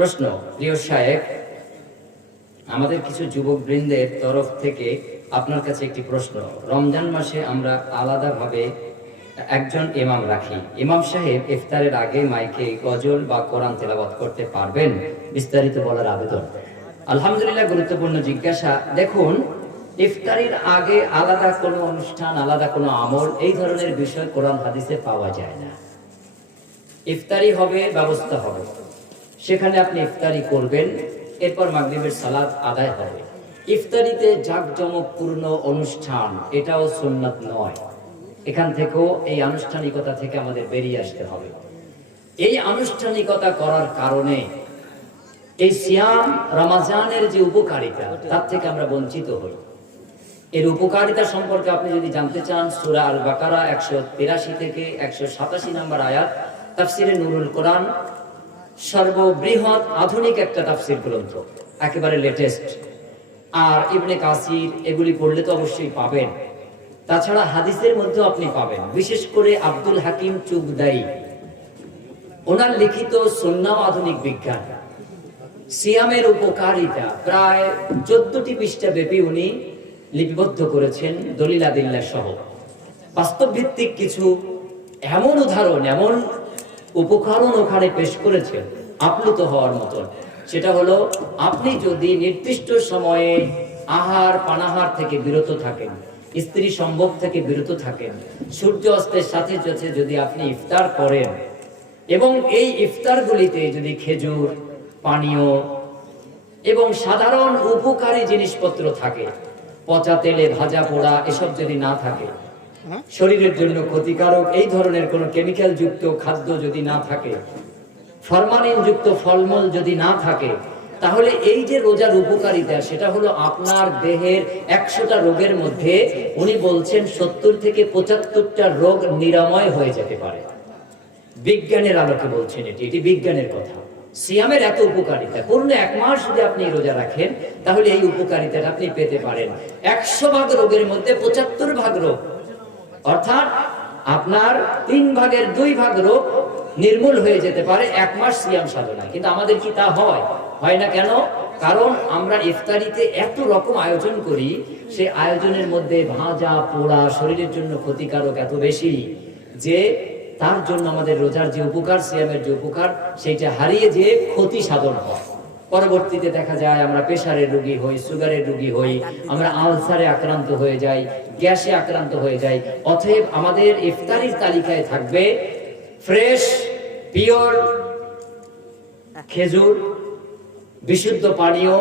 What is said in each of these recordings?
প্রশ্ন, প্রিয় শায়েখ, আমাদের কিছু যুবক বৃন্দের তরফ থেকে আপনার কাছে একটি প্রশ্ন। রমজান মাসে আমরা আলাদাভাবে একজন ইমাম রাখি। ইমাম সাহেব ইফতারের আগে মাইকে গজল বা কোরআন তেলাওয়াত করতে পারবেন? বিস্তারিত বলার আবেদন। আলহামদুলিল্লাহ, গুরুত্বপূর্ণ জিজ্ঞাসা। দেখুন, ইফতারির আগে আলাদা কোনো অনুষ্ঠান, আলাদা কোনো আমল, এই ধরনের বিষয় কোরআন হাদিসে পাওয়া যায় না। ইফতারি হবে, ব্যবস্থা হবে, সেখানে আপনি ইফতারি করবেন, এরপর মাগরিবের সালাত আদায় হবে। ইফতারিতে জাঁকজমকপূর্ণ অনুষ্ঠান, এটাও সুন্নাত নয়। এখান থেকেও, এই আনুষ্ঠানিকতা থেকে আমাদের বেরিয়ে আসতে হবে। এই আনুষ্ঠানিকতা করার কারণে এই সিয়াম রমাজানের যে উপকারিতা, তার থেকে আমরা বঞ্চিত হই। এর উপকারিতা সম্পর্কে আপনি যদি জানতে চান, সূরা আল বাকারা 183 থেকে 187 নম্বর আয়াত, তাফসিরে নুরুল কোরআন, সর্ববৃহৎ আধুনিক একটা তাফসীর গ্রন্থ, একেবারে লেটেস্ট। আর ইবনে কাসির, এগুলি পড়লে তো অবশ্যই পাবেন। তাছাড়া হাদিসের মধ্যেও আপনি পাবেন, বিশেষ করে আব্দুল হাকিম চুগদাই, ওনার লিখিত সুন্নাহ আধুনিক বিজ্ঞান, সিয়ামের উপকারিতা প্রায় 14টি পৃষ্ঠা ব্যাপী উনি লিপিবদ্ধ করেছেন, দলিল আদিল্লাহ সহ। বাস্তব ভিত্তিক কিছু এমন উদাহরণ, এমন উপকরণ ওখানে পেশ করেছেন আপ্লুত হওয়ার মতন। সেটা হলো, আপনি যদি নির্দিষ্ট সময়ে আহার পানাহার থেকে বিরত থাকেন, স্ত্রী সম্ভোগ থেকে বিরত থাকেন, সূর্য অস্তের সাথে সাথে যদি আপনি ইফতার করেন, এবং এই ইফতারগুলিতে যদি খেজুর, পানীয় এবং সাধারণ উপকারী জিনিসপত্র থাকে, পচা তেলে ভাজা পোড়া এসব যদি না থাকে, শরীরের জন্য ক্ষতিকারক এই ধরনের কোন কেমিক্যাল যুক্ত খাদ্য যদি না থাকে, ফরমালিন যুক্ত ফলমূল যদি না থাকে, তাহলে এই যে রোজার উপকারিতা, সেটা হলো আপনার দেহের 100টা রোগের মধ্যে উনি বলছেন 70 থেকে 75টা রোগ নিরাময় হয়ে যেতে পারে। বিজ্ঞানের আলোকে বলছেন, এটি বিজ্ঞানের কথা। সিয়ামের এত উপকারিতা, পূর্ণ 1 মাস যদি আপনি রোজা রাখেন, তাহলে এই উপকারিতাটা আপনি পেতে পারেন। 100 ভাগ রোগের মধ্যে 75 ভাগ রোগ, অর্থাৎ আপনার 3 ভাগের 2 ভাগ রোগ নির্মূল হয়ে যেতে পারে 1 মাস সিয়াম সাধনায়। কিন্তু আমাদের কি তা হয় না কেন? কারণ আমরা ইফতারিতে এত রকম আয়োজন করি, সেই আয়োজনের মধ্যে ভাজা পোড়া, শরীরের জন্য ক্ষতিকারক এত বেশি, যে তার জন্য আমাদের রোজার যে উপকার, সিয়ামের যে উপকার, সেইটা হারিয়ে যে ক্ষতি সাধন হয়। পরবর্তীতে দেখা যায় আমরা প্রেসারের রোগী হই, সুগারের রোগী হই, আমরা আলসারে আক্রান্ত হয়ে যাই, গ্যাসে আক্রান্ত হয়ে যাই। অতএব আমাদের ইফতারির তালিকায় থাকবে ফ্রেশ, পিওর খেজুর, বিশুদ্ধ পানীয়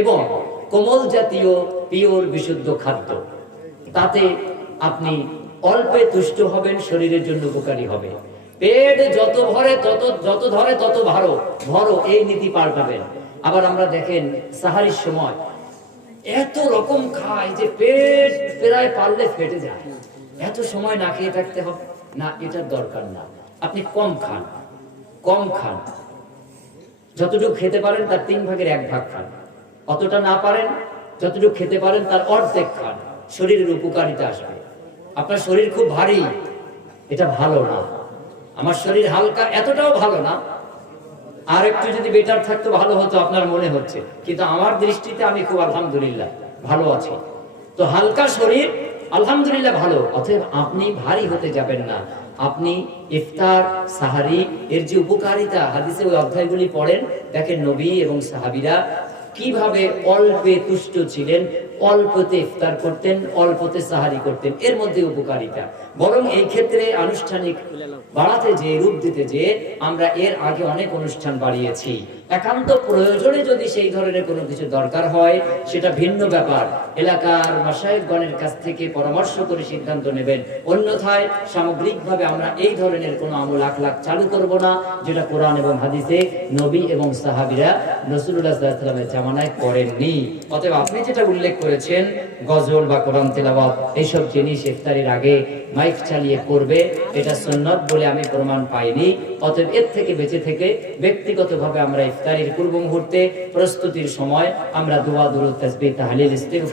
এবং কোমল জাতীয় পিওর বিশুদ্ধ খাদ্য। তাতে আপনি অল্পে তুষ্ট হবেন, শরীরের জন্য উপকারী হবে। পেট যত ধরে তত ভরো, এই নীতি পাল্টাবেন। আবার আমরা দেখেন সাহারির সময় এত রকম খায় যে পেট প্রায় পারলে ফেটে যায়। এত সময় না খেয়ে থাকতে হবে না, এটার দরকার না। আপনি কম খান, যতটুকু খেতে পারেন তার 3 ভাগের 1 ভাগ খান। অতটা না পারেন, যতটুকু খেতে পারেন তার অর্ধেক খান, শরীরের উপকারিতা আসবে। আপনার শরীর খুব ভারী, এটা ভালো না। আমার শরীর হালকা, এতটাও ভালো না। আর একটু যদি বেটার থাকতো ভালো হতো আপনার মনে হচ্ছে, কিন্তু আমার দৃষ্টিতে আমি খুব আলহামদুলিল্লাহ ভালো আছি। তো হালকা শরীর আলহামদুলিল্লাহ ভালো। অতএব আপনি ভারী হতে যাবেন না। আপনি ইফতার, সাহারি এর যে উপকারিতা, হাদিসে ওই অধ্যায়গুলি পড়েন, দেখেন নবী এবং সাহাবীরা কিভাবে অল্পে তুষ্ট ছিলেন, অল্পতে ইফতার করতেন, অল্পতে সাহারি করতেন। এর মধ্যে উপকারিতা। বরং এই ক্ষেত্রে আনুষ্ঠানিক বাড়াতে যে, রূপ দিতে যে, আমরা এর আগে অনেক অনুষ্ঠান বাড়িয়েছি। একান্ত প্রয়োজনে যদি সেই ধরনের কোনো কিছু দরকার হয়, সেটা ভিন্ন ব্যাপার। এলাকার মাশায়েখগণের কাছ থেকে পরামর্শ করে সিদ্ধান্ত নেবেন। অন্যথায় সামগ্রিকভাবে আমরা এই ধরনের কোনো আমল আখলাক চালু করব না, যেটা কোরআন এবং হাদিসে নবী এবং সাহাবীরা রাসূলুল্লাহ সাল্লাল্লাহু আলাইহি ওয়াসাল্লামের জামানায় করেননি। অতএব আপনি যেটা উল্লেখ করেছেন, গজল বা কোরআন তেলাওয়াত, এইসব জিনিস ইফতারির আগে মাইক চালিয়ে করবে, এটা সুন্নাত বলে আমি প্রমাণ পাইনি। অতএব এর থেকে বেঁচে থেকে ব্যক্তিগতভাবে আমরা ইফতারির পূর্ব মুহূর্তে প্রস্তুতির সময় আমরা দোয়া, দুরূদ, তাসবিহ, তাহলিল, ইস্তিগফার